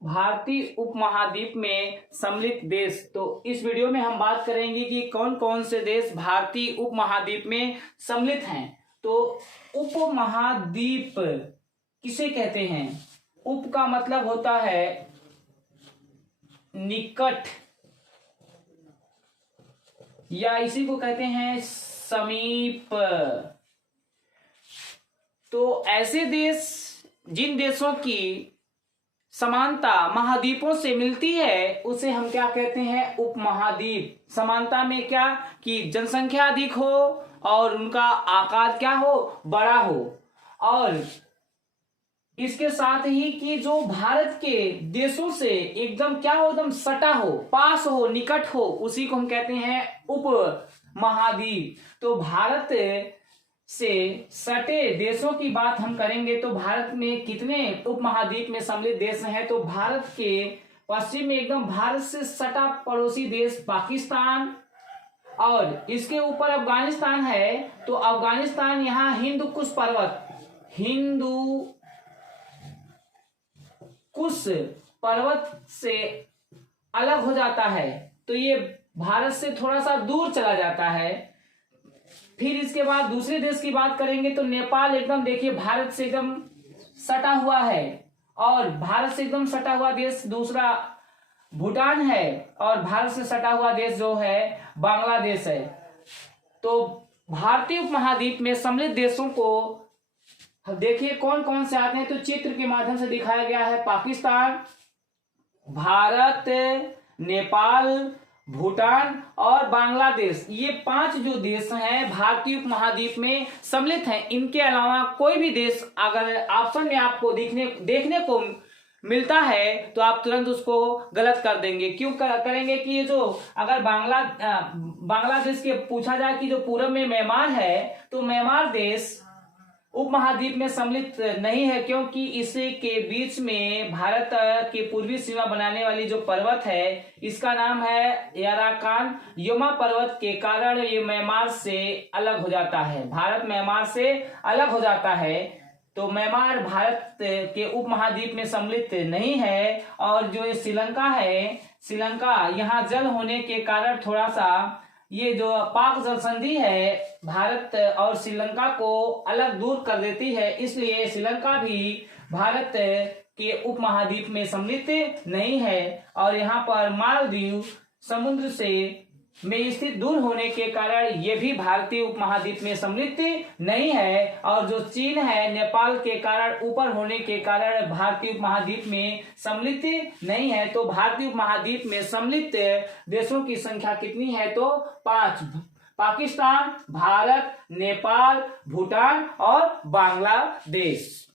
भारतीय उपमहाद्वीप में सम्मिलित देश। तो इस वीडियो में हम बात करेंगे कि कौन कौन से देश भारतीय उपमहाद्वीप में सम्मिलित हैं। तो उपमहाद्वीप किसे कहते हैं? उप का मतलब होता है निकट, या इसी को कहते हैं समीप। तो ऐसे देश जिन देशों की समानता महाद्वीपों से मिलती है उसे हम क्या कहते हैं? उपमहाद्वीप। समानता में क्या कि जनसंख्या अधिक हो और उनका आकार क्या हो? बड़ा हो, और इसके साथ ही कि जो भारत के देशों से एकदम क्या हो? एकदम सटा हो, पास हो, निकट हो, उसी को हम कहते हैं उपमहाद्वीप। तो भारत से सटे देशों की बात हम करेंगे तो भारत में कितने उपमहाद्वीप में सम्मिलित देश हैं? तो भारत के पश्चिम में एकदम भारत से सटा पड़ोसी देश पाकिस्तान, और इसके ऊपर अफगानिस्तान है। तो अफगानिस्तान यहाँ हिंदू कुश पर्वत से अलग हो जाता है, तो ये भारत से थोड़ा सा दूर चला जाता है। फिर इसके बाद दूसरे देश की बात करेंगे तो नेपाल एकदम देखिए भारत से एकदम सटा हुआ है, और भारत से एकदम सटा हुआ देश दूसरा भूटान है, और भारत से सटा हुआ देश जो है बांग्लादेश है। तो भारतीय उपमहाद्वीप में सम्मिलित देशों को देखिए कौन कौन से आते हैं, तो चित्र के माध्यम से दिखाया गया है। पाकिस्तान, भारत, नेपाल, भूटान और बांग्लादेश, ये 5 जो देश हैं भारतीय उपमहाद्वीप में सम्मिलित हैं। इनके अलावा कोई भी देश अगर ऑप्शन में आपको देखने को मिलता है तो आप तुरंत उसको गलत कर देंगे। क्यों करेंगे कि ये जो अगर बांग्लादेश के पूछा जाए कि जो पूरब में म्यांमार है, तो म्यांमार देश उपमहाद्वीप में सम्मिलित नहीं है, क्योंकि इसे के बीच में भारत के पूर्वी सीमा बनाने वाली जो पर्वत है इसका नाम है याराकान योमा पर्वत के कारण ये म्यांमार से अलग हो जाता है। भारत म्यांमार से अलग हो जाता है, तो म्यांमार भारत के उपमहाद्वीप में सम्मिलित नहीं है। और जो ये श्रीलंका है, श्रीलंका यहाँ जल होने के कारण थोड़ा सा ये जो पाक जल संधि है भारत और श्रीलंका को अलग दूर कर देती है, इसलिए श्रीलंका भी भारत के उपमहाद्वीप में सम्मिलित नहीं है। और यहाँ पर मालदीव समुद्र से में स्थित दूर होने के कारण ये भी भारतीय उपमहाद्वीप में सम्मिलित नहीं है। और जो चीन है नेपाल के कारण ऊपर होने के कारण भारतीय उपमहाद्वीप में सम्मिलित नहीं है। तो भारतीय उपमहाद्वीप में सम्मिलित देशों की संख्या कितनी है? तो 5। पाकिस्तान, भारत, नेपाल, भूटान और बांग्लादेश।